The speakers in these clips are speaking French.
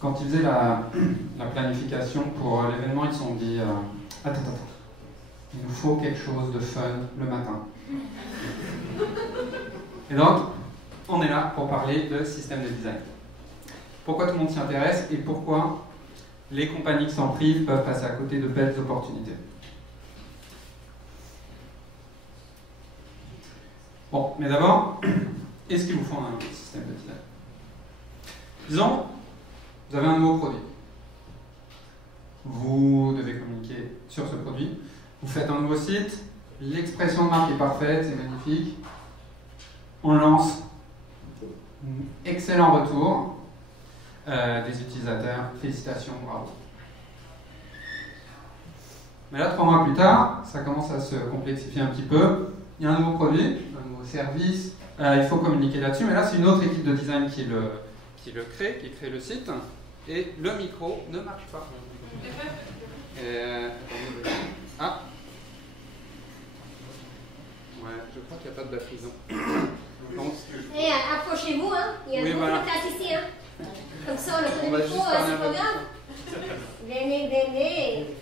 quand ils faisaient la planification pour l'événement, ils se sont dit attends, il nous faut quelque chose de fun le matin. Et donc, on est là pour parler de système de design. Pourquoi tout le monde s'y intéresse et pourquoi les compagnies qui s'en privent peuvent passer à côté de belles opportunités. Bon, mais d'abord, est-ce qu'il vous faut un système de design? Disons, vous avez un nouveau produit. Vous devez communiquer sur ce produit. Vous faites un nouveau site. L'expression de marque est parfaite, c'est magnifique. On lance. Excellent retour des utilisateurs. Félicitations, bravo. Mais là, 3 mois plus tard, ça commence à se complexifier un petit peu. Il y a un nouveau produit, un nouveau service. Il faut communiquer là-dessus. Mais là, c'est une autre équipe de design qui crée le site. Et le micro ne marche pas. Ah. Ouais, je crois qu'il n'y a pas de batterie. Donc, hey, approchez-vous, hein. Il y a beaucoup de place ici, hein. Comme ça, le micro, c'est pas grave. Venez.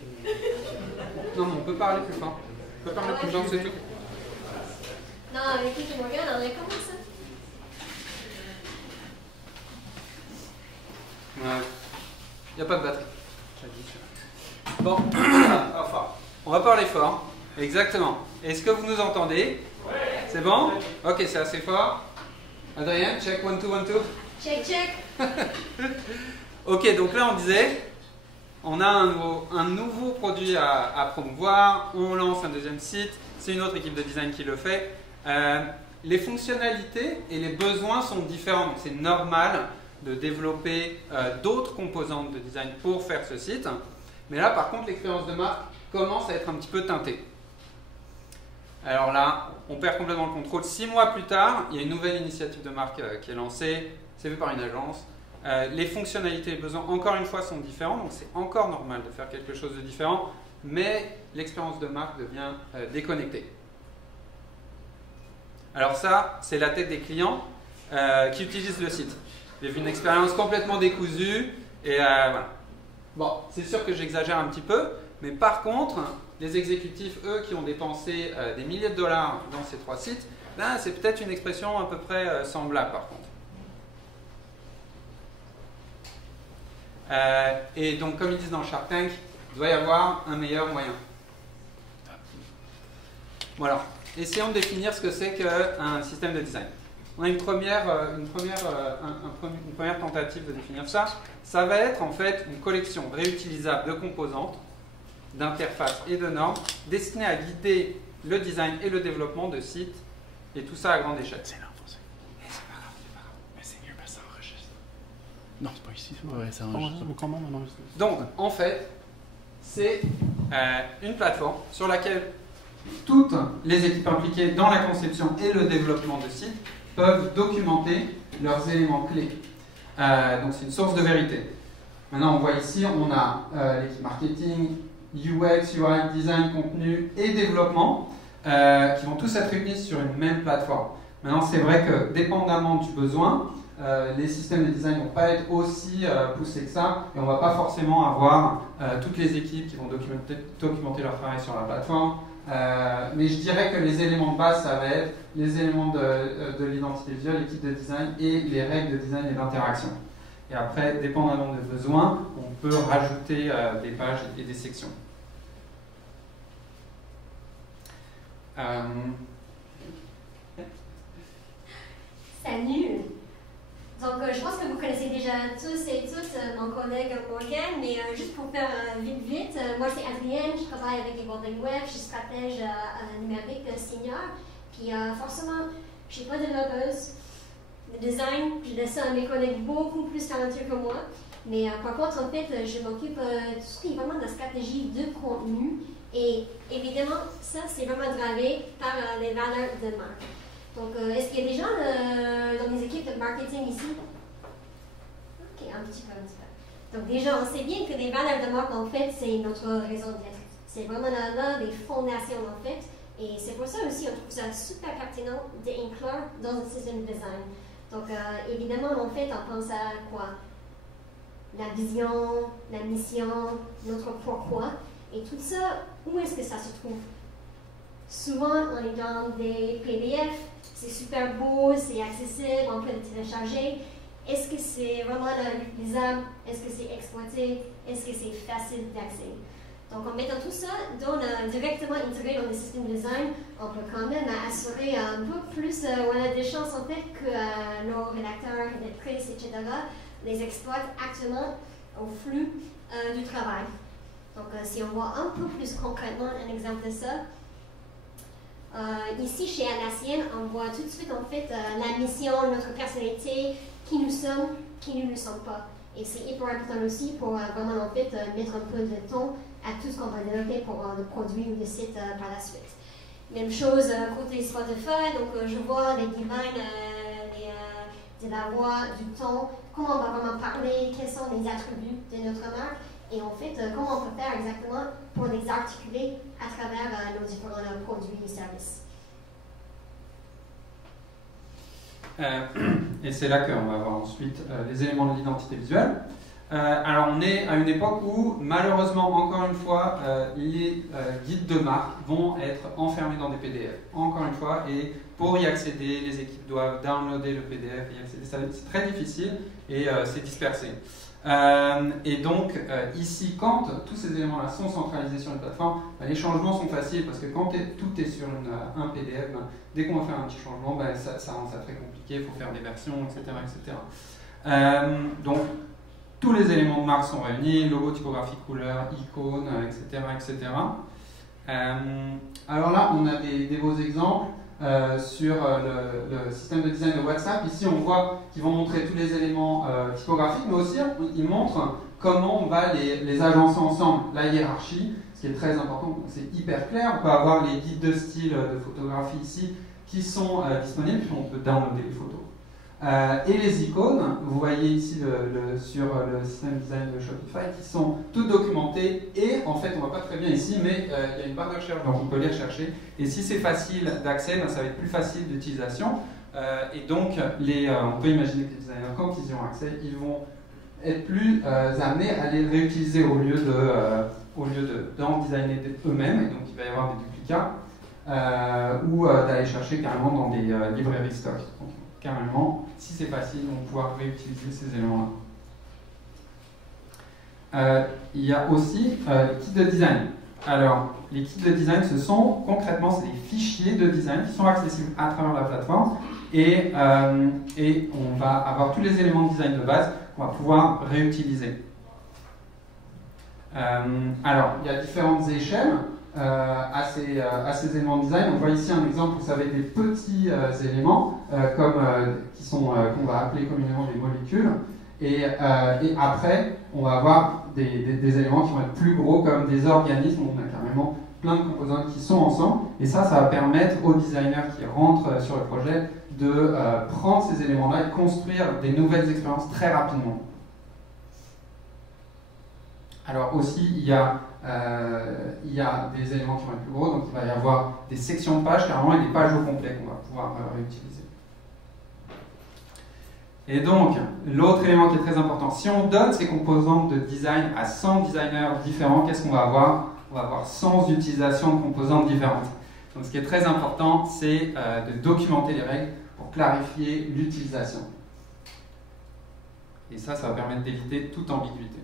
Non, mais on peut parler plus fort. On peut parler plus fort, c'est tout. Non, avec qui tu me regardes, on recommence ça. Ouais. Il n'y a pas de batterie. Bon, enfin, on va parler fort. Exactement. Est-ce que vous nous entendez? Oui. C'est bon? Ok, c'est assez fort. Adrien, check 1, 2, 1, 2. Check. Ok, donc là on disait, on a un nouveau produit à promouvoir, on lance un deuxième site, c'est une autre équipe de design qui le fait. Les fonctionnalités et les besoins sont différents, donc c'est normal de développer d'autres composantes de design pour faire ce site. Mais là, par contre, l'expérience de marque commence à être un petit peu teintée. Alors là, on perd complètement le contrôle. 6 mois plus tard, il y a une nouvelle initiative de marque qui est lancée, c'est fait par une agence. Les fonctionnalités et les besoins, encore une fois, sont différents, donc c'est encore normal de faire quelque chose de différent, mais l'expérience de marque devient déconnectée. Alors ça, c'est la tête des clients qui utilisent le site. J'ai vu une expérience complètement décousue, et voilà. Bon, c'est sûr que j'exagère un petit peu, mais par contre, les exécutifs, eux, qui ont dépensé des milliers de dollars dans ces 3 sites, ben, c'est peut-être une expression à peu près semblable par contre. Et donc, comme ils disent dans Shark Tank, il doit y avoir un meilleur moyen. Voilà. Essayons de définir ce que c'est qu'un système de design. On a une première tentative de définir ça. Ça va être en fait une collection réutilisable de composantes, d'interfaces et de normes destinées à guider le design et le développement de sites, et tout ça à grande échelle. C'est là en français. C'est pas grave. Mais c'est mieux parce que ça enregistre. Non, c'est pas ici. Ouais, ça enregistre. Comment on enregistre? Donc, en fait, c'est une plateforme sur laquelle toutes les équipes impliquées dans la conception et le développement de sites peuvent documenter leurs éléments clés. Donc c'est une source de vérité. Maintenant on voit ici, on a l'équipe marketing, UX, UI, design, contenu et développement qui vont tous être réunis sur une même plateforme. Maintenant c'est vrai que dépendamment du besoin, les systèmes de design ne vont pas être aussi poussés que ça et on ne va pas forcément avoir toutes les équipes qui vont documenter leur travail sur la plateforme. Mais je dirais que les éléments de base, ça va être les éléments de l'identité visuelle, l'équipe de design et les règles de design et d'interaction. Et après, dépendamment des besoins, on peut rajouter des pages et des sections. Salut! Donc, je pense que vous connaissez déjà tous et toutes mon collègue Morgan, mais juste pour faire vite, moi c'est Adrienne, je travaille avec les Golden Web, je suis stratège numérique senior, puis forcément, je ne suis pas développeuse. Le design, je laisse ça à mes collègues beaucoup plus talentueux que moi, mais par contre, en fait, je m'occupe de tout ce qui est vraiment de la stratégie de contenu, et évidemment, ça c'est vraiment gravé par les valeurs de marque. Donc, est-ce qu'il y a des gens dans les équipes de marketing ici? Ok, un petit peu. Donc, déjà, on sait bien que les valeurs de marque, en fait, c'est notre raison d'être. C'est vraiment là les fondations, en fait. Et c'est pour ça aussi, on trouve ça super pertinent d'inclure dans un système de design. Donc, évidemment, en fait, on pense à quoi? la vision, la mission, notre pourquoi. Et tout ça, où est-ce que ça se trouve? Souvent, on est dans des PDF, c'est super beau, c'est accessible, on peut le télécharger. Est-ce que c'est vraiment utilisable? Est-ce que c'est exploité? Est-ce que c'est facile d'accès? Donc, en mettant tout ça directement intégré dans le système de design, on peut quand même assurer un peu plus des chances en fait que nos rédacteurs, rédactrices, etc. les exploitent actuellement au flux du travail. Donc, si on voit un peu plus concrètement un exemple de ça, ici chez Atlassian, on voit tout de suite en fait la mission, notre personnalité, qui nous sommes, qui nous ne sommes pas. Et c'est hyper important aussi pour vraiment en fait mettre un peu de ton à tout ce qu'on va développer pour le produit ou le site par la suite. Même chose côté Spotify, donc je vois les designs de la voix, du ton, comment on va vraiment parler, quels sont les attributs de notre marque, et en fait comment on peut faire exactement pour les articuler à travers nos différents produits et services. Et c'est là qu'on va voir ensuite les éléments de l'identité visuelle. Alors on est à une époque où malheureusement encore une fois les guides de marque vont être enfermés dans des PDF encore une fois, et pour y accéder les équipes doivent downloader le PDF et y accéder. C'est très difficile et c'est dispersé. Et donc ici, quand tous ces éléments là sont centralisés sur une plateforme, les changements sont faciles parce que quand tout est sur un PDF, dès qu'on va faire un petit changement, ça rend ça très compliqué, il faut faire des versions, etc. Donc tous les éléments de marque sont réunis, logo, typographie, couleur, icône, etc. Alors là, on a des beaux exemples sur le système de design de WhatsApp. Ici, on voit qu'ils vont montrer tous les éléments typographiques, mais aussi ils montrent comment on va les agencer ensemble. La hiérarchie, ce qui est très important, c'est hyper clair. On peut avoir les guides de style de photographie ici qui sont disponibles, puis on peut downloader les photos. Et les icônes, vous voyez ici sur le système design de Shopify, qui sont toutes documentées, et en fait on ne voit pas très bien ici, mais il y a une barre de recherche, donc on peut les rechercher, et si c'est facile d'accès, ça va être plus facile d'utilisation, et donc on peut imaginer que les designers, quand ils y ont accès, ils vont être plus amenés à les réutiliser au lieu d'en designer eux-mêmes, et donc il va y avoir des duplicats, ou d'aller chercher carrément dans des librairies stock. Donc, carrément, si c'est facile, on va pouvoir réutiliser ces éléments-là. Il y a aussi les kits de design. Alors, les kits de design, ce sont concrètement des fichiers de design qui sont accessibles à travers la plateforme, et on va avoir tous les éléments de design de base qu'on va pouvoir réutiliser. Alors, il y a différentes échelles à ces éléments de design. On voit ici un exemple où ça va être des petits éléments qu'on va appeler communément des molécules, et après on va avoir des éléments qui vont être plus gros comme des organismes où on a carrément plein de composantes qui sont ensemble, et ça va permettre aux designers qui rentrent sur le projet de prendre ces éléments-là et construire des nouvelles expériences très rapidement. Alors aussi, il y a des éléments qui vont être plus gros, donc il va y avoir des sections de pages, carrément, et des pages au complet qu'on va pouvoir réutiliser. Et donc, l'autre élément qui est très important, si on donne ces composantes de design à 100 designers différents, qu'est-ce qu'on va avoir? On va avoir 100 utilisations de composantes différentes. Donc ce qui est très important, c'est de documenter les règles pour clarifier l'utilisation. Et ça va permettre d'éviter toute ambiguïté.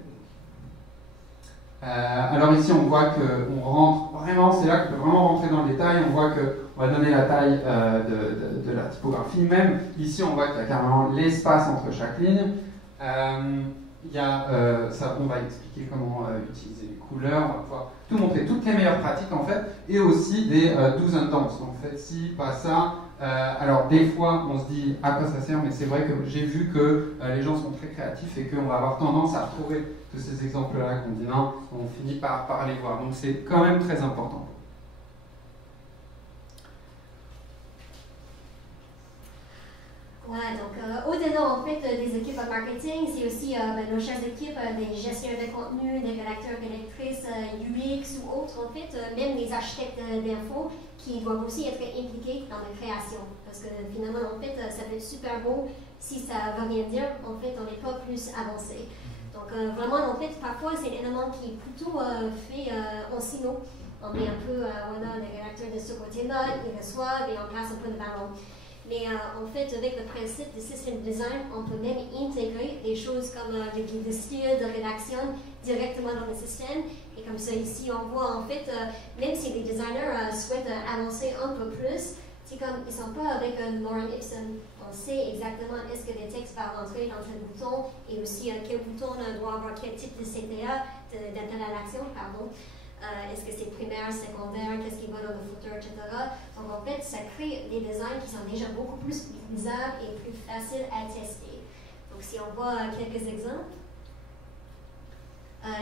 Alors ici, on voit qu'on rentre vraiment, c'est là qu'on peut vraiment rentrer dans le détail. On voit qu'on va donner la taille de la typographie. Même ici, on voit qu'il y a carrément l'espace entre chaque ligne. On va expliquer comment utiliser les couleurs. On va pouvoir tout montrer, toutes les meilleures pratiques en fait, et aussi des do's and don'ts. Donc faites ci, pas ça. Alors des fois, on se dit à quoi ça sert, mais c'est vrai que j'ai vu que les gens sont très créatifs et qu'on va avoir tendance à retrouver tous ces exemples-là qu'on dit non, on finit par les voir. Donc c'est quand même très important. Ouais, donc au-delà en fait des équipes marketing, c'est aussi nos chefs d'équipe, des gestionnaires de contenu, des rédacteurs, rédactrices, UX ou autres, en fait, même les architectes d'info qui doivent aussi être impliqués dans la création. Parce que finalement, en fait, ça peut être super beau si ça veut rien dire, en fait, on n'est pas plus avancé. Donc, vraiment, en fait, parfois, c'est un élément qui est plutôt fait en silo. On met un peu, voilà, les réacteurs de ce côté-là, ils reçoivent et on passe un peu de ballon. Mais en fait, avec le principe de system design, on peut même intégrer des choses comme des guides de style, de rédaction directement dans le système. Et comme ça, ici, on voit en fait, même si les designers souhaitent avancer un peu plus, c'est comme ils ne sont pas avec Lorem Ipsum. On sait exactement est-ce que les textes vont rentrer dans tel bouton et aussi quel bouton doit avoir quel type de CTA, d'interrelation, pardon. Est-ce que c'est primaire, secondaire, qu'est-ce qui va dans le footer, etc. Donc en fait, ça crée des designs qui sont déjà beaucoup plus utilisables et plus faciles à tester. Donc si on voit quelques exemples,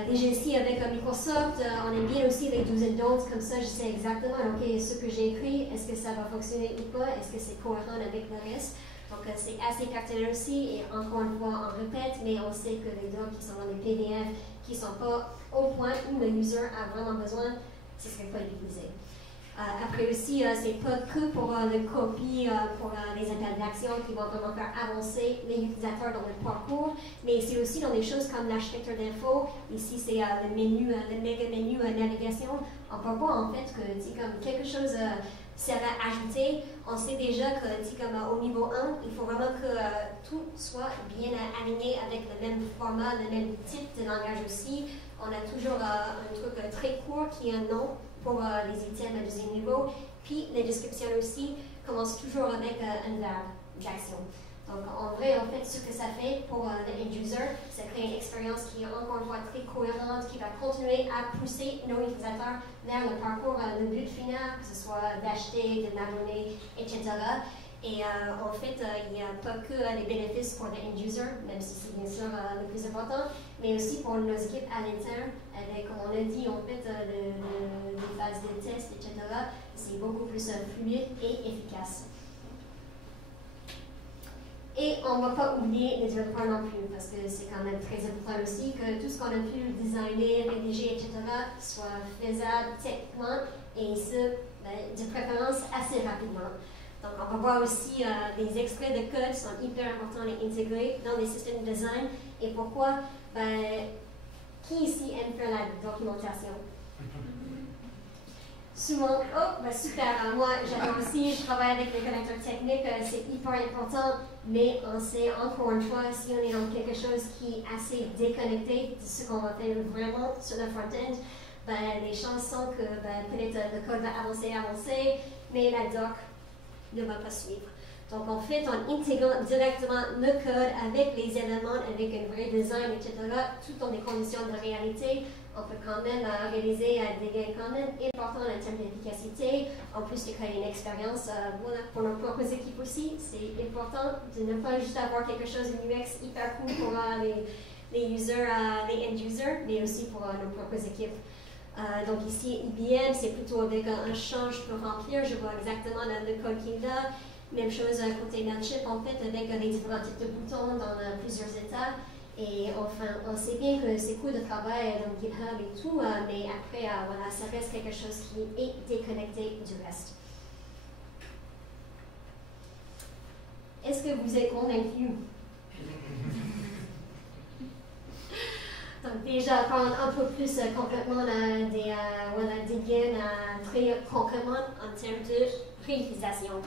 déjà ici avec Microsoft, on aime bien aussi les do's and don'ts, comme ça je sais exactement, ok, ce que j'ai écrit, est-ce que ça va fonctionner ou pas, est-ce que c'est cohérent avec le reste. Donc c'est assez pertinent aussi, et encore une fois, on répète, mais on sait que les docs qui sont dans les PDF, qui ne sont pas au point où le user a vraiment besoin, ce ne serait pas utilisé. Après aussi, c'est pas que pour le copie, pour les appels d'action qui vont vraiment faire avancer les utilisateurs dans le parcours, mais c'est aussi dans des choses comme l'architecture d'info. Ici, c'est le menu, le méga menu navigation. On peut voir en fait que comme quelque chose serait ajouté. On sait déjà que comme au niveau 1, il faut vraiment que tout soit bien aligné avec le même format, le même type de langage aussi. On a toujours un truc très court qui est un nom pour les items à deuxième niveau. Puis les descriptions aussi commencent toujours avec un verbe d'action. Donc en vrai, en fait, ce que ça fait pour le end-user, ça crée une expérience qui est encore une fois très cohérente, qui va continuer à pousser nos utilisateurs vers le parcours, le but final, que ce soit d'acheter, de m'abonner, etc. Et en fait, il n'y a pas que les bénéfices pour le end-user, même si c'est bien sûr le plus important, mais aussi pour nos équipes à l'interne, avec, comme on l'a dit, en fait, les phases de test, etc. C'est beaucoup plus fluide et efficace. Et on ne va pas oublier les développeurs non plus, parce que c'est quand même très important aussi que tout ce qu'on a pu designer, rédiger, etc., soit faisable techniquement et ce, de préférence assez rapidement. Donc, on va voir aussi des extraits de code sont hyper importants à intégrer dans les systèmes de design. Et pourquoi? Qui ici aime faire la documentation? Souvent, super, moi j'adore aussi, je travaille avec les connecteurs techniques, c'est hyper important, mais on sait encore une fois, si on est dans quelque chose qui est assez déconnecté de ce qu'on va faire vraiment sur le front-end, les chances sont que peut-être le code va avancer, mais la doc ne va pas suivre. Donc en fait, en intégrant directement le code avec les éléments, avec un vrai design, etc., tout dans des conditions de réalité, on peut quand même réaliser des gains quand même importants en termes d'efficacité. En plus de créer une expérience voilà, pour nos propres équipes aussi. C'est important de ne pas juste avoir quelque chose, une UX hyper cool pour les users, les end-users, mais aussi pour nos propres équipes. Donc ici, IBM, c'est plutôt avec un champ je peux remplir, je vois exactement le code qu'il a. Même chose côté Mailchimp, en fait, avec les différents types de boutons dans plusieurs états. Et enfin, on sait bien que c'est cool de travailler dans GitHub et tout, mais après, voilà, ça reste quelque chose qui est déconnecté du reste. Est-ce que vous êtes convaincus? Donc déjà, parlons un peu plus concrètement des gains très concrètement en termes de réutilisation.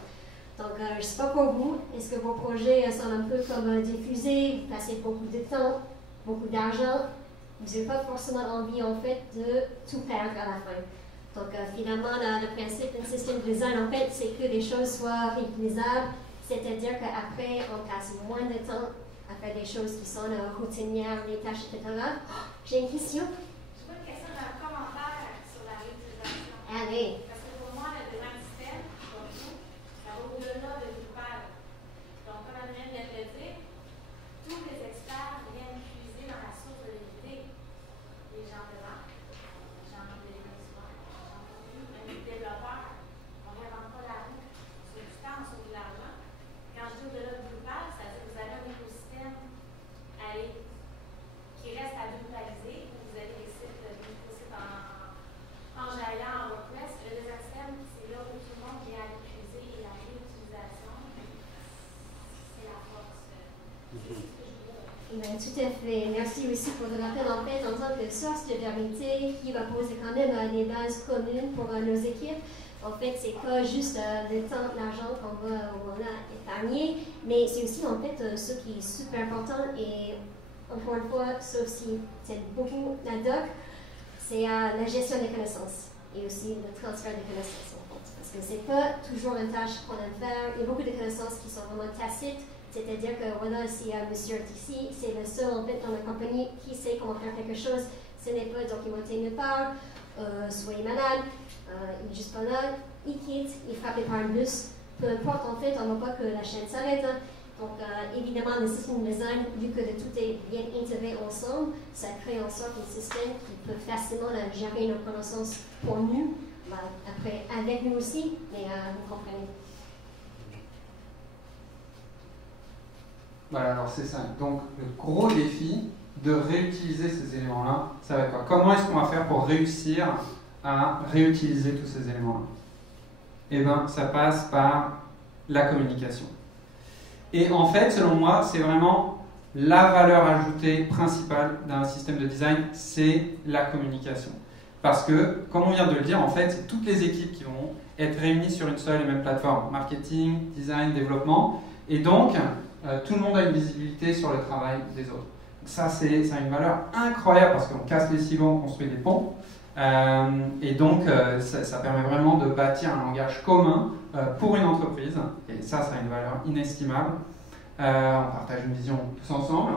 Donc, je ne sais pas pour vous, est-ce que vos projets sont un peu comme diffusés, vous passez beaucoup de temps, beaucoup d'argent, vous n'avez pas forcément envie en fait de tout perdre à la fin. Donc, finalement, le principe d'un système de design, en fait, c'est que les choses soient réutilisables, c'est-à-dire qu'après, on passe moins de temps à faire des choses qui sont routinières, les tâches, etc. J'ai une question? Je veux une question d'un commentaire sur la réutilisation. Allez. Parce que pour moi, le design système, comme vous, ça va au-delà de Drupal. Donc, comme Adrien vient de le dire, tous les experts viennent puiser dans la source de l'unité. Les gens de vente, les gens de l'émission, même les développeurs, on ne réinvente pas la roue. On sauve du temps, on sauve de l'argent. Quand je dis au-delà de Drupal, ça veut dire que vous avez un écosystème qui reste à drupaliser. Vous avez des sites en Java, en WordPress. Le tout à fait. Merci aussi pour le rappel. En fait, en tant que source de vérité, qui va poser quand même des bases communes pour nos équipes. En fait, c'est pas juste le temps, l'argent qu'on va épargner, mais c'est aussi en fait ce qui est super important. Et encore une fois, ça aussi, c'est beaucoup la doc, c'est la gestion des connaissances et aussi le transfert des connaissances en fait. Parce que c'est pas toujours une tâche qu'on aime faire. Il y a beaucoup de connaissances qui sont vraiment tacites. C'est-à-dire que voilà, si Monsieur ici, c'est le seul en fait dans la compagnie qui sait comment faire quelque chose, ce n'est pas documenté nulle part, soit il est malade, il n'est juste pas là, il quitte, il est frappé par un bus, peu importe en fait, on ne veut pas que la chaîne s'arrête. Hein. Donc évidemment, le système design, vu que tout est bien intégré ensemble, ça crée en sorte un système qui peut facilement gérer nos connaissances pour nous, après avec nous aussi, mais vous comprenez. Voilà, alors c'est ça. Donc, le gros défi de réutiliser ces éléments-là, ça va être quoi? Comment est-ce qu'on va faire pour réussir à réutiliser tous ces éléments-là? Eh bien, ça passe par la communication. Et en fait, selon moi, c'est vraiment la valeur ajoutée principale d'un système de design, c'est la communication. Parce que, comme on vient de le dire, en fait, c'est toutes les équipes qui vont être réunies sur une seule et même plateforme. Marketing, design, développement. Et donc, tout le monde a une visibilité sur le travail des autres. Ça a une valeur incroyable parce qu'on casse les silos, on construit des ponts. Et donc, ça permet vraiment de bâtir un langage commun pour une entreprise. Et ça a une valeur inestimable. On partage une vision tous ensemble.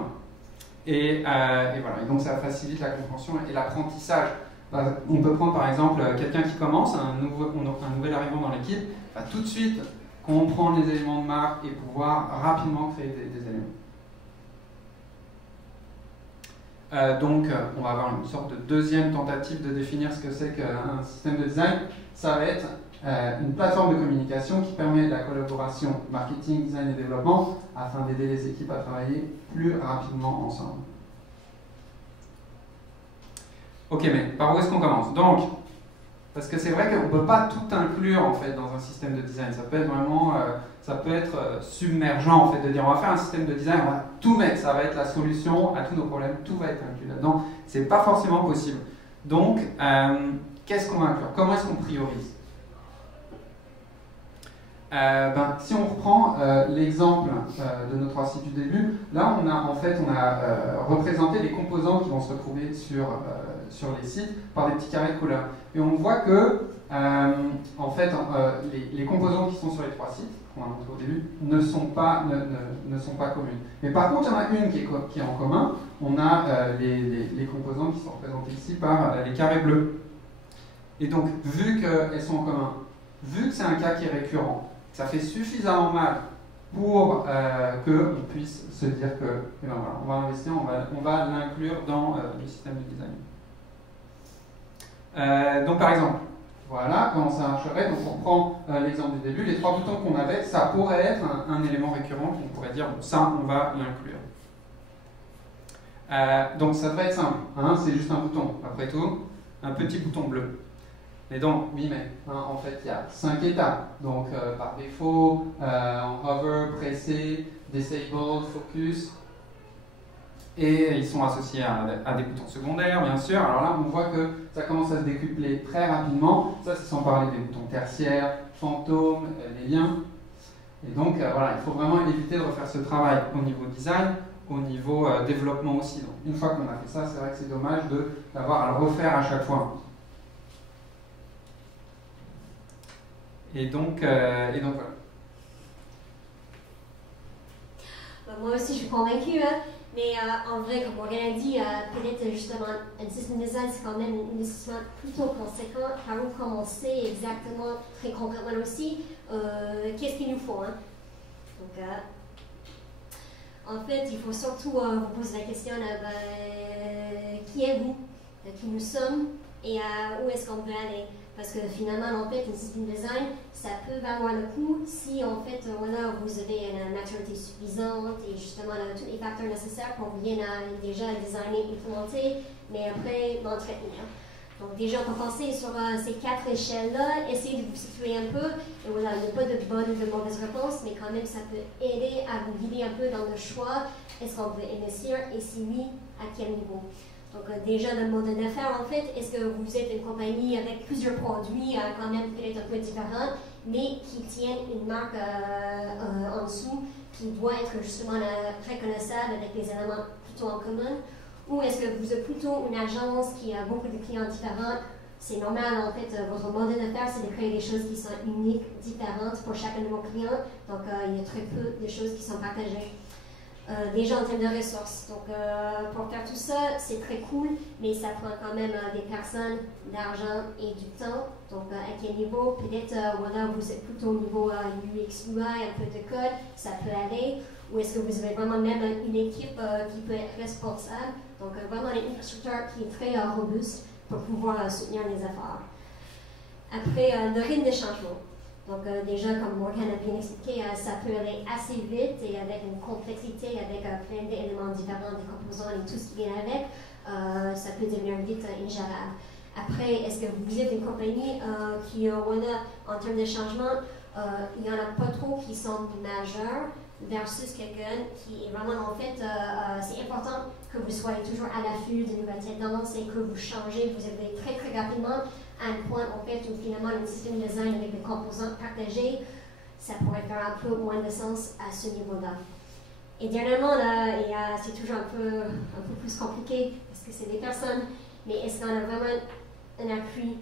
Et voilà. Et donc, ça facilite la compréhension et l'apprentissage. On peut prendre par exemple quelqu'un qui commence, un nouvel arrivant dans l'équipe, va tout de suite comprendre les éléments de marque et pouvoir rapidement créer des éléments. Donc, on va avoir une sorte de deuxième tentative de définir ce que c'est qu'un système de design. Ça va être une plateforme de communication qui permet la collaboration marketing, design et développement afin d'aider les équipes à travailler plus rapidement ensemble. Ok, mais par où est-ce qu'on commence? Donc, parce que c'est vrai qu'on ne peut pas tout inclure en fait dans un système de design. Ça peut être vraiment, submergent en fait de dire on va faire un système de design, on va tout mettre, ça va être la solution à tous nos problèmes, tout va être inclus là-dedans. C'est pas forcément possible. Donc, qu'est-ce qu'on va inclure? Comment est-ce qu'on priorise? Si on reprend l'exemple de nos 3 sites du début, là on a représenté les composants qui vont se retrouver sur les sites par des petits carrés de couleur. Et on voit que les composants qui sont sur les 3 sites, qu'on a montré au début, ne sont pas communes. Mais par contre, il y en a une qui est en commun. On a les composants qui sont représentés ici par les carrés bleus. Et donc, vu qu'elles sont en commun, vu que c'est un cas qui est récurrent, ça fait suffisamment mal pour qu'on puisse se dire que ben voilà, on va investir, on va l'inclure dans le système de design. Donc par exemple, voilà comment ça marcherait. Donc on reprend l'exemple du début, les 3 boutons qu'on avait, ça pourrait être un élément récurrent qu'on pourrait dire, bon, ça on va l'inclure. Donc ça devrait être simple, hein, c'est juste un bouton, après tout, un petit bouton bleu. Et donc, oui, mais en fait, il y a 5 étapes. Donc, par défaut, en hover, pressé, disable, focus. Et ils sont associés à des boutons secondaires, bien sûr. Alors là, on voit que ça commence à se décupler très rapidement. Ça, c'est sans parler des boutons tertiaires, fantômes, les liens. Et donc, voilà, il faut vraiment éviter de refaire ce travail au niveau design, au niveau développement aussi. Donc, une fois qu'on a fait ça, c'est vrai que c'est dommage d'avoir à le refaire à chaque fois. Et donc voilà. Moi aussi, je suis convaincue, hein, mais en vrai, comme Morgan a dit, peut-être justement, un système de design, c'est quand même un investissement plutôt conséquent. Par où commencer exactement, très concrètement aussi, qu'est-ce qu'il nous faut, hein? Donc, en fait, il faut surtout vous poser la question, qui êtes-vous, qui nous sommes, et où est-ce qu'on veut aller? Parce que finalement, en fait, un système design, ça peut valoir le coup si, en fait, voilà, vous avez une maturité suffisante et justement tous les facteurs nécessaires pour bien déjà designer, implémenter, mais après l'entretenir. Donc déjà, on peut penser sur ces 4 échelles-là, essayer de vous situer un peu. Et voilà, il n'y a pas de bonne ou de mauvaise réponse, mais quand même, ça peut aider à vous guider un peu dans le choix. Est-ce qu'on veut investir et si oui, à quel niveau? Donc déjà, le modèle d'affaires, en fait, est-ce que vous êtes une compagnie avec plusieurs produits quand même peut-être un peu différents, mais qui tiennent une marque en dessous qui doit être justement reconnaissable avec des éléments plutôt en commun? Ou est-ce que vous êtes plutôt une agence qui a beaucoup de clients différents? C'est normal, en fait, votre modèle d'affaires, c'est de créer des choses qui sont uniques, différentes pour chacun de vos clients. Donc, il y a très peu de choses qui sont partagées. Déjà en termes de ressources. Donc, pour faire tout ça, c'est très cool, mais ça prend quand même des personnes, l'argent et du temps. Donc, à quel niveau? Peut-être, voilà, vous êtes plutôt au niveau UX, UI, un peu de code, ça peut aller. Ou est-ce que vous avez vraiment même une équipe qui peut être responsable? Donc, vraiment une infrastructure qui est très robuste pour pouvoir soutenir les efforts. Après, le rythme de changement. Donc, déjà, comme Morgan a bien expliqué, ça peut aller assez vite et avec une complexité, avec plein d'éléments différents, des composants et tout ce qui vient avec, ça peut devenir vite ingérable. Après, est-ce que vous êtes une compagnie qui, voilà, en termes de changement, il n'y en a pas trop qui sont majeurs versus quelqu'un qui est vraiment, en fait, c'est important que vous soyez toujours à l'affût de nouvelles tendances et que vous changez, vous évoluez très, très rapidement à un point, en fait, où finalement, le système de design avec des composants partagés, ça pourrait faire un peu moins de sens à ce niveau-là. Et dernièrement, là, c'est toujours un peu plus compliqué parce que c'est des personnes, mais est-ce qu'on a vraiment un appui?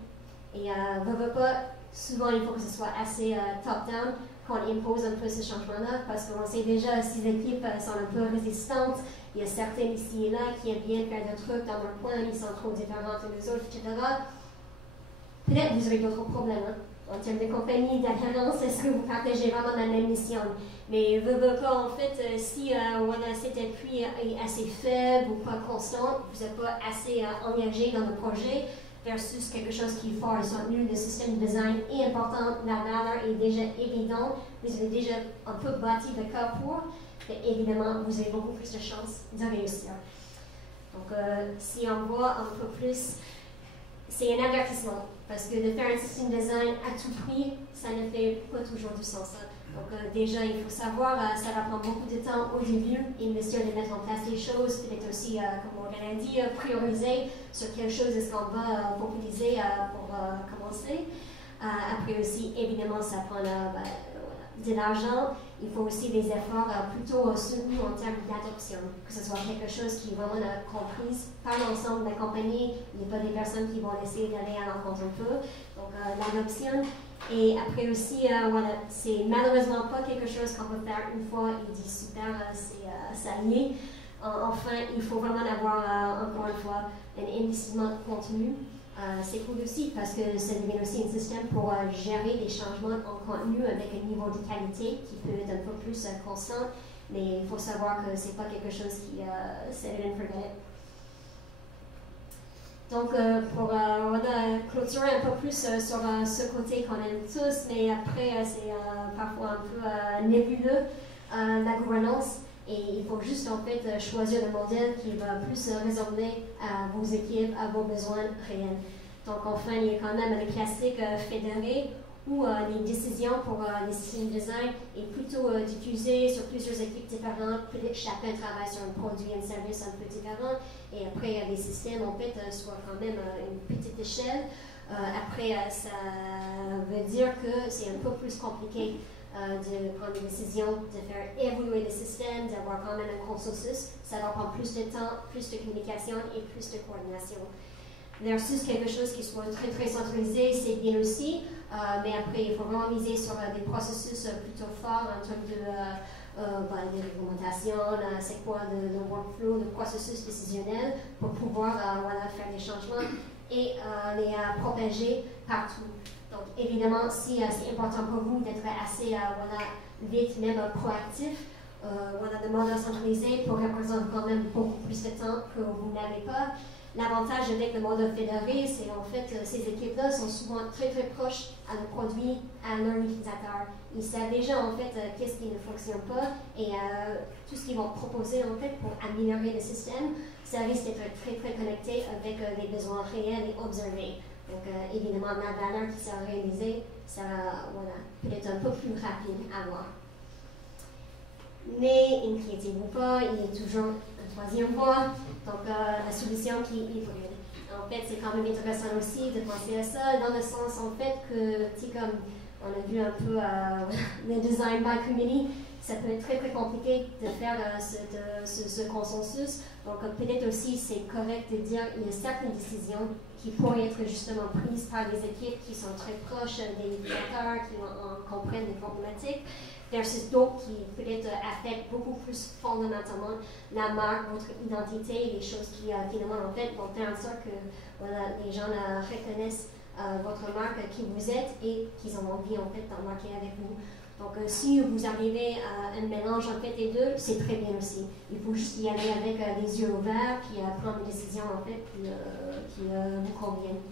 Et veut pas, souvent, il faut que ce soit assez top-down, qu'on impose un peu ce changement-là, parce qu'on sait déjà si les équipes sont un peu résistantes, il y a certaines ici et là qui aiment bien faire des trucs dans leur coin, ils sont trop différents des autres, etc. Peut-être vous avez d'autres problèmes, hein? En termes de compagnie, d'alliance, est-ce que vous partagez vraiment la même mission? Mais veut pas, en fait, si cet appui est assez faible ou pas constant, vous n'êtes pas assez engagé dans le projet, versus quelque chose qui est fort et soutenu, le système de design est important, la valeur est déjà évidente, vous avez déjà un peu bâti le cas pour, et évidemment, vous avez beaucoup plus de chances de réussir. Donc, si on voit un peu plus, c'est un avertissement, parce que de faire un système de design à tout prix, ça ne fait pas toujours du sens. Hein. Donc déjà, il faut savoir, ça va prendre beaucoup de temps au début, investir de mettre en place des choses, peut-être aussi, comme on l'a dit, prioriser sur quelle chose est-ce qu'on va mobiliser pour commencer. Après aussi, évidemment, ça prend de l'argent. Il faut aussi des efforts plutôt soutenus en termes d'adoption, que ce soit quelque chose qui est vraiment comprise par l'ensemble de la compagnie. Il n'y a pas des personnes qui vont essayer d'aller à l'encontre un peu. Donc l'adoption. Et après aussi, voilà, c'est malheureusement pas quelque chose qu'on peut faire une fois et dire super, c'est aligné. Enfin, il faut vraiment avoir, encore une fois, un investissement continu. C'est cool aussi parce que ça devient aussi un système pour gérer les changements en contenu avec un niveau de qualité qui peut être un peu plus constant, mais il faut savoir que c'est pas quelque chose qui set it and forget it. Donc, pour clôturer un peu plus sur ce côté qu'on aime tous, mais après, c'est parfois un peu nébuleux, la gouvernance. Et il faut juste en fait choisir le modèle qui va plus résonner à vos équipes, à vos besoins réels. Donc enfin, il y a quand même le classique fédéré où les décisions pour les systèmes de design est plutôt diffusées sur plusieurs équipes différentes. Peut-être chacun travaille sur un produit, un service un peu différent. Et après, les systèmes en fait soient quand même à une petite échelle. Après, ça veut dire que c'est un peu plus compliqué. De prendre des décisions, de faire évoluer le système, d'avoir quand même un consensus, ça va prendre plus de temps, plus de communication et plus de coordination. Versus quelque chose qui soit très très centralisé, c'est bien aussi, mais après il faut vraiment miser sur des processus plutôt forts en termes de réglementation, c'est quoi le workflow, le processus décisionnel pour pouvoir faire des changements et les propager partout. Donc, évidemment, si c'est important pour vous d'être assez vite, même proactif, le modèle centralisé pour représenter quand même beaucoup plus de temps que vous n'avez pas. L'avantage avec le modèle fédéré, c'est en fait ces équipes-là sont souvent très très proches à nos produits, à leurs utilisateurs. Ils savent déjà en fait qu'est-ce qui ne fonctionne pas et tout ce qu'ils vont proposer en fait pour améliorer le système, ça risque d'être très très connecté avec les besoins réels et observés. Donc évidemment, la valeur qui sera réalisée sera peut être un peu plus rapide à voir. Mais inquiétez-vous pas, il y a toujours un troisième voie, donc la solution qui est hybride. En fait, c'est quand même intéressant aussi de penser à ça, dans le sens en fait que, comme on a vu un peu le design by committee, ça peut être très très compliqué de faire ce consensus. Donc peut-être aussi c'est correct de dire qu'il y a certaines décisions qui pourraient être justement prises par des équipes qui sont très proches des utilisateurs, qui comprennent les problématiques, versus d'autres qui peut-être affectent beaucoup plus fondamentalement la marque, votre identité, les choses qui finalement en fait vont faire en sorte que les gens reconnaissent votre marque, qui vous êtes et qu'ils ont envie en fait d'embarquer avec vous. Donc si vous arrivez à un mélange en fait des deux, c'est très bien aussi. Il faut juste y aller avec les yeux ouverts puis prendre des décisions en fait qui vous conviennent.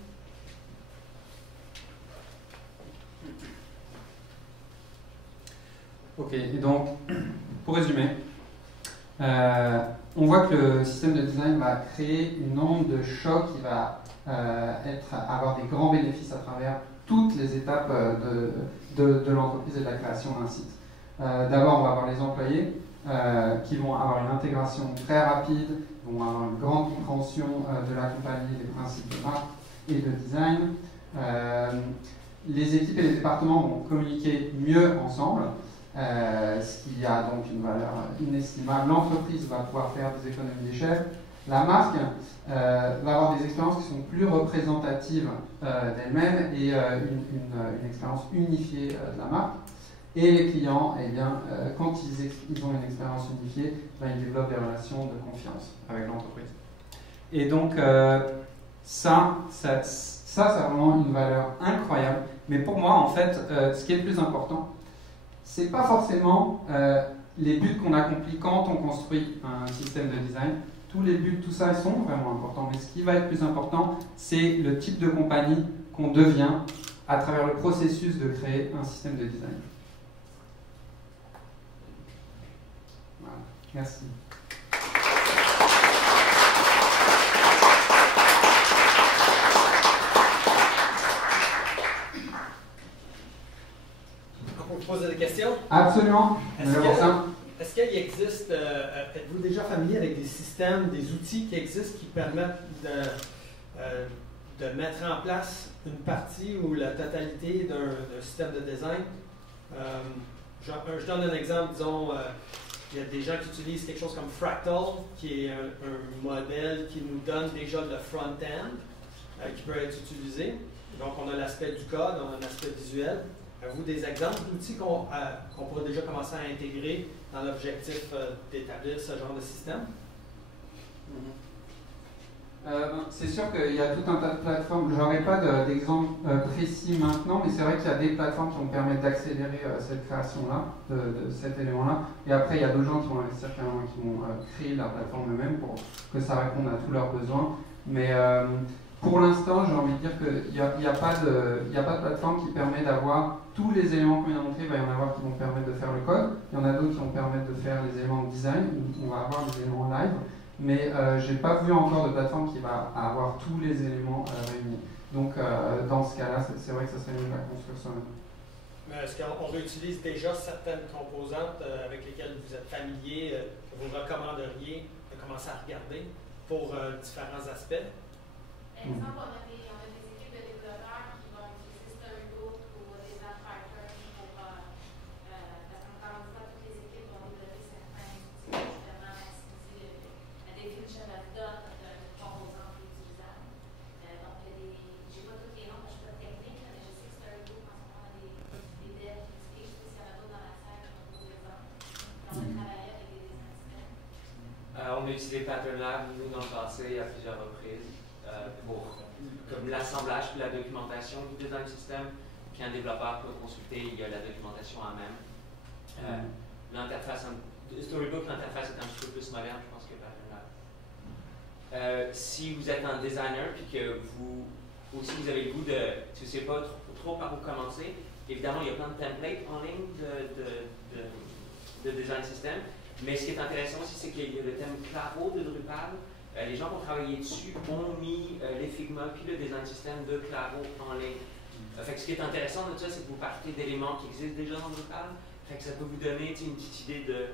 Ok, et donc, pour résumer, on voit que le système de design va créer une onde de choc qui va avoir des grands bénéfices à travers toutes les étapes de l'entreprise et de la création d'un site. D'abord, on va avoir les employés qui vont avoir une intégration très rapide, vont avoir une grande compréhension de la compagnie, des principes de marque et de design. Les équipes et les départements vont communiquer mieux ensemble, ce qui a donc une valeur inestimable. L'entreprise va pouvoir faire des économies d'échelle. La marque va avoir des expériences qui sont plus représentatives d'elle-même et une expérience unifiée de la marque. Et les clients, eh bien, quand ils ont une expérience unifiée, ben, ils développent des relations de confiance avec l'entreprise. Et donc, ça c'est vraiment une valeur incroyable. Mais pour moi, en fait, ce qui est le plus important, c'est pas forcément les buts qu'on accomplit quand on construit un système de design. Tous les buts, tout ça, ils sont vraiment importants. Mais ce qui va être plus important, c'est le type de compagnie qu'on devient à travers le processus de créer un système de design. Voilà. Merci. On peut poser des questions? Absolument. Est-ce qu'il existe, êtes-vous déjà familier avec des systèmes, des outils qui existent qui permettent de mettre en place une partie ou la totalité d'un système de design? Je donne un exemple, disons, il y a des gens qui utilisent quelque chose comme Fractal, qui est un modèle qui nous donne déjà le front-end qui peut être utilisé. Donc, on a l'aspect du code, on a l'aspect visuel. Avez-vous des exemples d'outils qu'on pourrait déjà commencer à intégrer dans l'objectif d'établir ce genre de système? C'est sûr qu'il y a tout un tas de plateformes. Je n'aurai pas d'exemple précis maintenant, mais c'est vrai qu'il y a des plateformes qui vont permettre d'accélérer cette création-là, de cet élément-là. Et après, il y a d'autres gens qui vont investir carrément, qui vont créer la plateforme eux-mêmes pour que ça réponde à tous leurs besoins. Mais pour l'instant, j'ai envie de dire qu'il n'y a pas de plateforme qui permet d'avoir tous les éléments qu'on vient de montrer. Il va y en avoir qui vont permettre de faire le code. Il y en a d'autres qui vont permettre de faire les éléments de design. On va avoir les éléments live. Mais je n'ai pas vu encore de plateforme qui va avoir tous les éléments réunis. Donc, dans ce cas-là, c'est vrai que ça serait mieux de la construire soi-même. Mais est-ce qu'on réutilise déjà certaines composantes avec lesquelles vous êtes familier, que vous recommanderiez de commencer à regarder pour différents aspects? Exemple, on a des équipes de développeurs qui vont utiliser Storybook ou des Python pour parce qu'encore une fois, toutes les équipes vont développer certains outils pour justement maximiser la definition of dot de composantes utilisables. Donc, j'ai pas tous les noms, je ne suis pas technique, mais je sais que Storybook, en ce moment, a des devs qui utilisent, je sais s'il y en a d'autres dans la salle qui ont d'autres exemples. On a travaillé avec des design systems. On a utilisé PatternLab, nous, dans le passé, à plusieurs reprises. Pour comme l'assemblage et la documentation du design system qu'un développeur peut consulter, il y a la documentation en même. L'interface, Storybook, l'interface est un petit peu plus moderne, je pense que PatternLab. Si vous êtes un designer et que vous avez le goût de, si vous ne savez pas trop par où commencer, évidemment, il y a plein de templates en ligne de design system. Mais ce qui est intéressant aussi, c'est qu'il y a le thème Claro de Drupal les gens qui ont travaillé dessus ont mis les Figma puis le design system de Claro en ligne. Fait que ce qui est intéressant de ça, c'est que vous partez d'éléments qui existent déjà dans Drupal. Fait que ça peut vous donner une petite idée de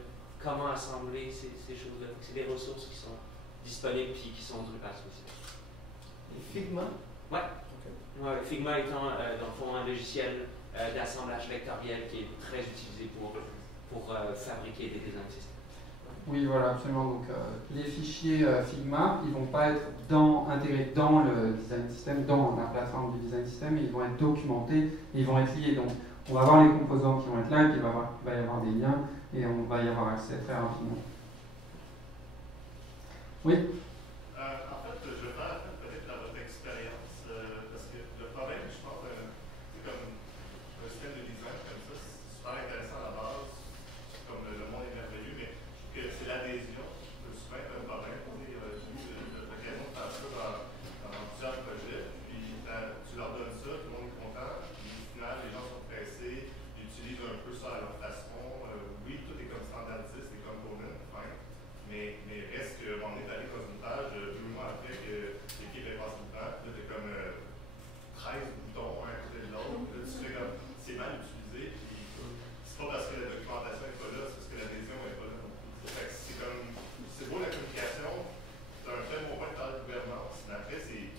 comment assembler ces choses-là. C'est des ressources qui sont disponibles et qui sont Drupal spécifiques. Figma? Ouais. Ouais, Figma étant dans le fond un logiciel d'assemblage vectoriel qui est très utilisé pour fabriquer des design systems. Oui, voilà, absolument. Donc, les fichiers Figma, ils ne vont pas être intégrés dans le design system, dans la plateforme du design system, mais ils vont être documentés et ils vont être liés. Donc, on va avoir les composants qui vont être là, et puis il va y avoir des liens, et on va y avoir accès très rapidement. Oui? En fait, je vais faire peut-être à votre expérience, parce que le problème, je pense, c'est comme un système de design comme ça, c'est super intéressant à la base, comme le monde est merveilleux, mais je trouve que c'est l'adhésion qui peut souvent être un problème. J'ai eu l'occasion de faire ça dans plusieurs projets, puis tu leur donnes ça, tout le monde est content, puis au final, les gens sont pressés, ils utilisent un peu ça à leur façon. Oui, tout est comme standardisé, c'est comme commun, fine, mais reste que on est allé dans une page 2 mois après que l'équipe est passée dedans, là t'es comme 13 boutons un à côté de l'autre, là tu fais comme c'est mal utilisé, puis c'est pas parce que la documentation n'est pas là, c'est parce que l'adhésion n'est pas là non plus. Fait que c'est comme, c'est beau la communication, c'est un très bon point de la gouvernance, mais après c'est,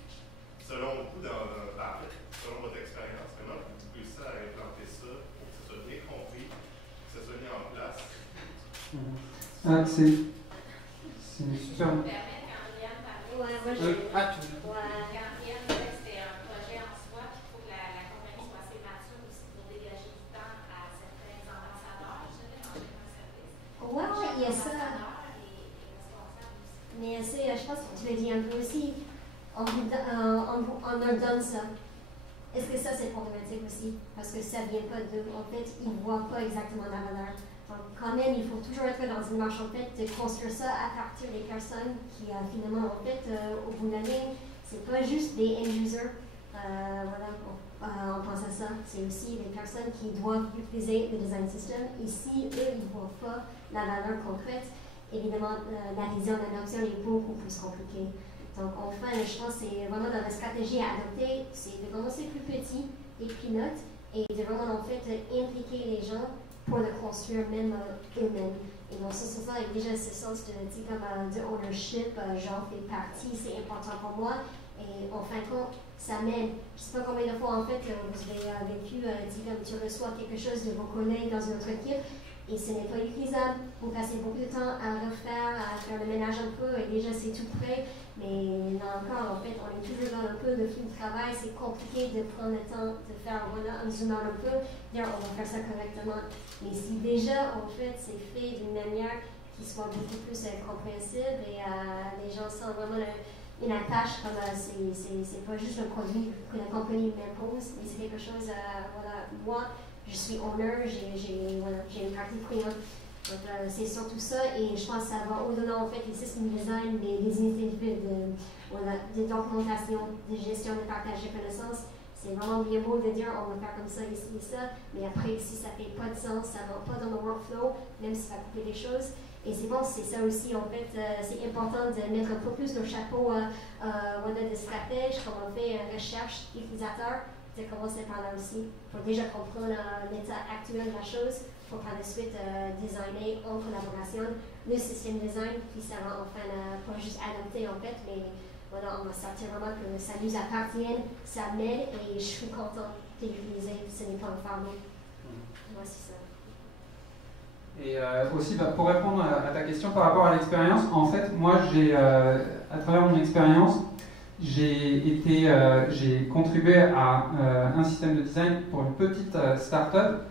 selon vous, selon votre expérience, comment vous réussissez à implanter ça pour que ça soit bien compris, que ça soit mis en place? C'est une super... Ouais, moi tu veux... Quand Yann disait que c'était un projet en soi, qu'il faut que la compagnie soit assez mature aussi pour dégager du temps à certains ambassadeurs, je dirais, dans un service. Ouais, il y a ça. Mais je pense que tu l'as dit un peu aussi, on leur donne ça. Est-ce que ça c'est problématique aussi? Parce que ça vient pas d'eux. En fait, ils ne voient pas exactement la valeur. Donc, quand même, il faut toujours être dans une marche en fait de construire ça à partir des personnes qui, finalement, en fait, au bout de la ligne, c'est pas juste des end-users. Voilà, on pense à ça. C'est aussi des personnes qui doivent utiliser le design system. Et si eux, ils ne voient pas la valeur concrète, évidemment, l'adhésion à l'adoption est beaucoup plus compliquée. Donc, enfin, je pense que c'est vraiment dans la stratégie à adopter, c'est de commencer plus petit et pilote et de vraiment, en fait, impliquer les gens pour le construire même eux-mêmes. Et dans ce sens-là, il y a déjà ce sens de ownership, genre fait partie, c'est important pour moi. Et en fin de compte, ça m'aide. Je ne sais pas combien de fois, en fait, vous avez vécu, comme tu reçois quelque chose de vos collègues dans une autre équipe, et ce n'est pas utilisable. Vous passez beaucoup de temps à refaire, à faire le ménage un peu, et déjà c'est tout prêt. Mais là encore, en fait, on est toujours dans un peu de flux de travail. C'est compliqué de prendre le temps de faire, voilà, un zoom out un peu, dire on va faire ça correctement. Mais si déjà, en fait, c'est fait d'une manière qui soit beaucoup plus compréhensible et les gens sentent vraiment une attache, comme c'est pas juste un produit que la compagnie m'impose, mais c'est quelque chose, voilà, moi, je suis owner, j'ai une partie prenante. Donc, c'est surtout ça, et je pense que ça va au-delà, en fait, des system design, des initiatives de documentation, de gestion, de partage de connaissances. C'est vraiment bien beau de dire on va faire comme ça, ici et ça, mais après, si ça fait pas de sens, ça va pas dans le workflow, même si ça va couper des choses. Et c'est bon, c'est ça aussi, en fait, c'est important de mettre un peu plus le chapeau de stratège, comme on fait recherche utilisateur, de commencer par là aussi, pour déjà comprendre l'état actuel de la chose, pour par la suite designer en collaboration le système design, puis ça va enfin pas juste adopter en fait, mais voilà, on va sortir vraiment que ça nous appartienne, ça m'aide et je suis content de l'utiliser, ce n'est pas un fardeau. Voici ça. Et aussi, pour répondre à ta question par rapport à l'expérience, en fait, moi, à travers mon expérience, j'ai contribué à un système de design pour une petite start-up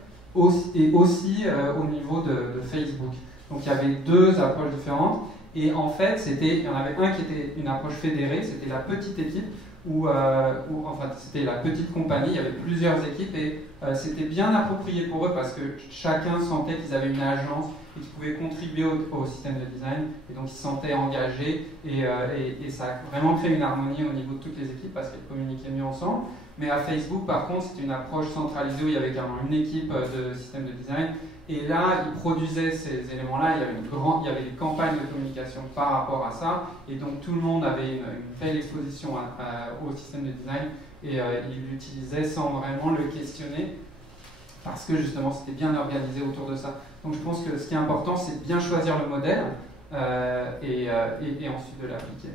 et aussi au niveau de Facebook. Donc il y avait 2 approches différentes et en fait il y en avait un qui était une approche fédérée, c'était la petite équipe enfin c'était la petite compagnie, il y avait plusieurs équipes et c'était bien approprié pour eux parce que chacun sentait qu'ils avaient une agence et qui pouvaient contribuer au système de design, et donc ils se sentaient engagés, et ça a vraiment créé une harmonie au niveau de toutes les équipes parce qu'elles communiquaient mieux ensemble. Mais à Facebook, par contre, c'était une approche centralisée où il y avait carrément une équipe de système de design. Et là, ils produisaient ces éléments-là. Il y avait des campagnes de communication par rapport à ça. Et donc, tout le monde avait une belle exposition au système de design. Et ils l'utilisaient sans vraiment le questionner. Parce que justement, c'était bien organisé autour de ça. Donc, je pense que ce qui est important, c'est de bien choisir le modèle et ensuite de l'appliquer.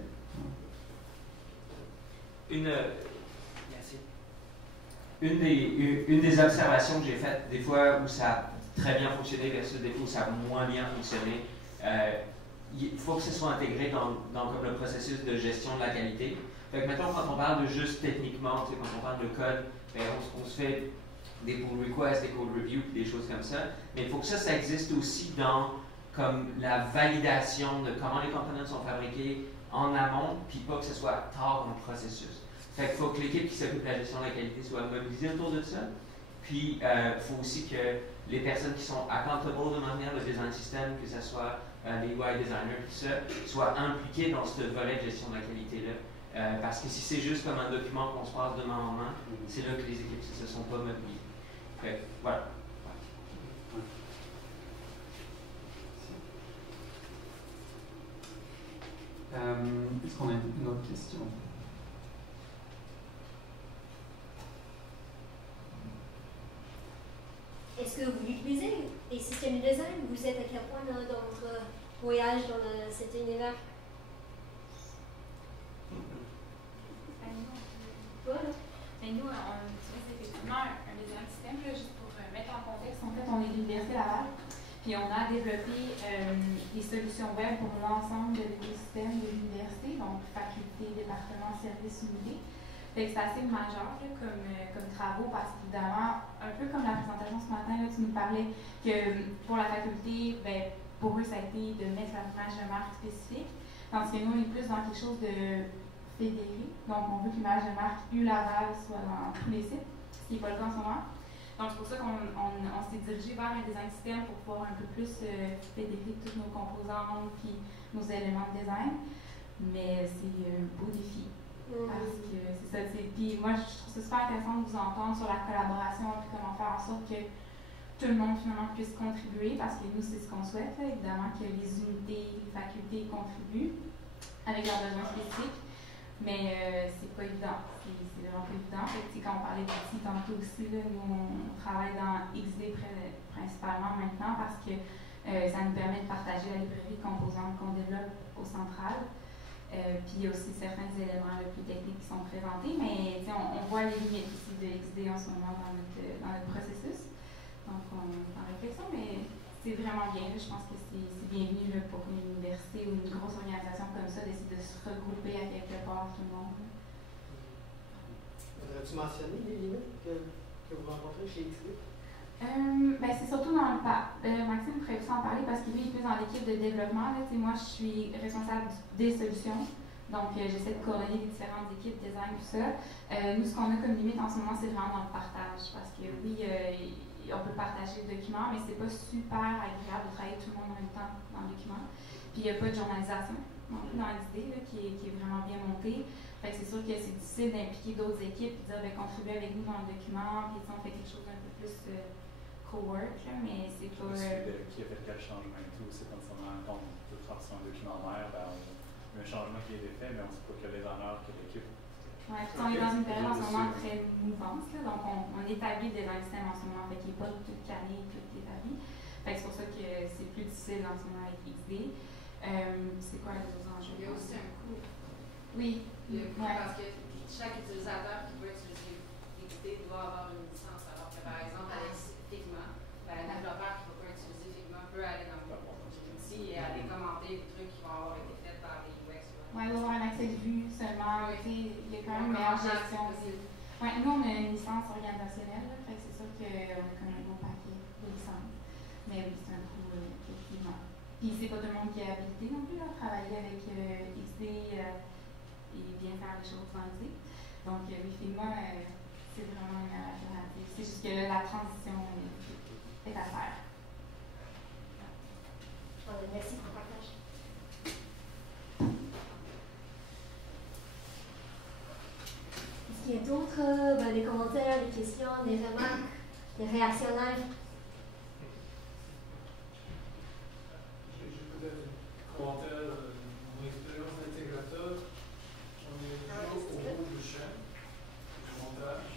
Une des observations que j'ai faites, des fois où ça a très bien fonctionné versus des fois où ça a moins bien fonctionné, il faut que ce soit intégré dans comme le processus de gestion de la qualité. Fait que mettons, quand on parle de juste techniquement, quand on parle de code, ben, on se fait des pull requests, des code reviews, des choses comme ça, mais il faut que ça existe aussi dans comme la validation de comment les components sont fabriqués en amont, puis pas que ce soit tard dans le processus. Fait qu'il faut que l'équipe qui s'occupe de la gestion de la qualité soit mobilisée autour de ça. Puis, il faut aussi que les personnes qui sont accountable de maintenir le design system, que ce soit les UI designers, tout ça, soient impliqués dans ce volet de gestion de la qualité-là. Parce que si c'est juste comme un document qu'on se passe de main en main, c'est là que les équipes ne se sont pas mobilisées. Fait, voilà. Est-ce qu'on a une autre question? Est-ce que vous utilisez les systèmes de design? Vous êtes à quel point dans votre voyage dans cet univers? Voilà. Mais nous, on utilise effectivement un design système, là, juste pour mettre en contexte. En fait, on est l'Université Laval, puis on a développé des solutions web pour l'ensemble de l'écosystème de l'université, donc faculté, département, services, unités. Fait que c'est assez majeur là, comme travaux parce qu'évidemment, un peu comme la présentation ce matin, là, tu nous parlais que pour la faculté, ben, pour eux, ça a été de mettre la image de marque spécifique, tandis que nous, on est plus dans quelque chose de fédéré. Donc, on veut que l'image de marque U-Laval soit dans tous les sites, ce qui n'est pas le cas en ce moment. Donc, c'est pour ça qu'on s'est dirigé vers un design système pour pouvoir un peu plus fédérer toutes nos composantes puis nos éléments de design. Mais c'est un beau défi. Parce que c'est ça, puis moi je trouve ça super intéressant de vous entendre sur la collaboration et comment faire en sorte que tout le monde finalement puisse contribuer parce que nous c'est ce qu'on souhaite, là, évidemment que les unités, les facultés contribuent avec leurs besoins spécifiques, mais c'est pas évident, c'est vraiment pas évident. Fait, quand on parlait d'outils tantôt aussi, là, nous on travaille dans XD principalement maintenant parce que ça nous permet de partager la librairie de composantes qu'on développe au central. Puis il y a aussi certains éléments plus techniques qui sont présentés, mais on voit les limites aussi de XD en ce moment dans notre processus. Donc on est en réflexion, mais c'est vraiment bien. Je pense que c'est bienvenu là, pour une université ou une grosse organisation comme ça d'essayer de se regrouper à quelque part tout le monde. Voudrais-tu mentionner les limites que vous rencontrez chez XD? Ben c'est surtout dans le pas. Maxime pourrait aussi en parler parce que lui il est plus dans l'équipe de développement. Là, moi je suis responsable des solutions. Donc j'essaie de coordonner les différentes équipes, design, tout ça. Nous ce qu'on a comme limite en ce moment c'est vraiment dans le partage. Parce que oui, on peut partager le document, mais c'est pas super agréable de travailler tout le monde en même temps dans le document. Puis il n'y a pas de journalisation non plus dans l'idée qui est vraiment bien montée. Fait que c'est sûr que c'est difficile d'impliquer d'autres équipes et de dire contribuez avec nous dans le document, puis on fait quelque chose d'un peu plus co-work, mais c'est pas. Qui a fait quel changement et tout, c'est comme ça, quand on peut faire un document mère, ben, un changement qui a été fait, mais on ne sait pas que les honneurs que l'équipe. Oui, on est dans une période en ce moment très mouvante, là, donc on établit des systèmes en ce moment, fait qu'il n'est pas tout calé, tout établi. Fait que c'est pour ça que c'est plus difficile en ce moment avec XD. C'est quoi les autres enjeux? Il y a aussi un coût. Oui. Parce que chaque utilisateur qui veut utiliser XD doit avoir une licence. Alors que par exemple, avec Figma, un développeur qui ne peut pas utiliser Figma peut aller dans l'outil et aller commenter les trucs qui vont avoir été faits par les UX. Oui, il va avoir un accès de vue seulement. Oui. Il y a quand même une meilleure gestion aussi. Oui, nous, on a une licence organisationnelle, fait que c'est sûr qu'on a quand même un bon paquet de licences. Mais oui, c'est un coût, effectivement. Puis c'est pas tout le monde qui est habilité non plus à travailler avec XD et bien faire les choses dans XD. Donc, oui, Figma, c'est vraiment une alternative. C'est juste que la transition est à faire. Merci pour le partage. Est-ce qu'il y a d'autres des commentaires, des questions, des remarques, des réactionnaires? J'ai peut-être un commentaire de mon expérience d'intégrateur. On est toujours au bout du chaîne, du montage.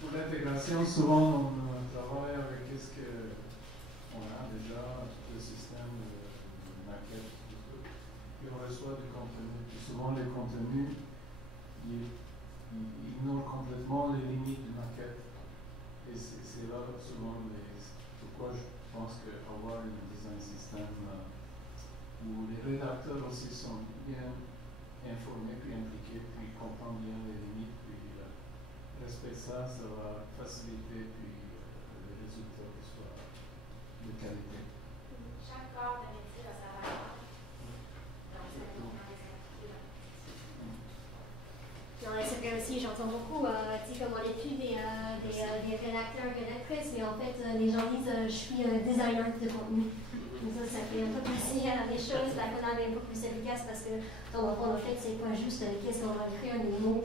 Pour l'intégration, souvent on travaille avec ce qu'on a déjà, tout le système de maquette, tout, et on reçoit du contenu. Puis souvent les contenus, ils ignorent complètement les limites de maquette. Et c'est là souvent pourquoi je pense qu'avoir un design système où les rédacteurs aussi sont bien informés, puis impliqués, puis comprennent bien les limites, puis respecter ça, ça va faciliter puis les résultats qui soient de qualité. Chaque corps de métier a sa valeur. Donc, c'est important de s'appliquer là. Dans la SFR aussi, j'entends beaucoup, comme on n'est plus des rédacteurs, rédactrices, mais en fait, les gens disent je suis un designer de contenu. Donc ça fait un peu passer des choses, la collab est un peu plus efficace parce que, en fait, c'est pas juste qu'est-ce qu'on va écrire, les mots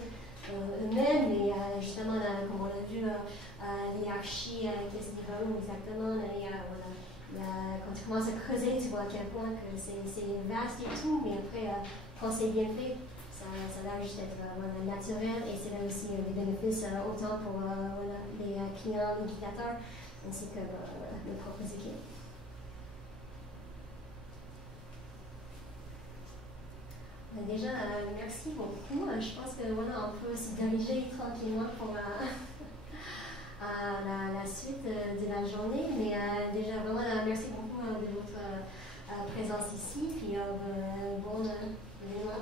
eux-mêmes, mais justement, comme on a vu, l'hierarchie, qu'est-ce qu'ils veulent exactement, quand tu commences à creuser, tu vois à quel point que c'est vaste et tout, mais après, quand c'est bien fait, ça a l'air juste d'être naturel et c'est là aussi des bénéfices autant pour les clients, les utilisateurs, ainsi que nos propres équipes. Déjà, merci beaucoup. Je pense que on peut se diriger tranquillement pour la suite de la journée. Mais déjà, vraiment, merci beaucoup de votre présence ici. Puis, bon événement.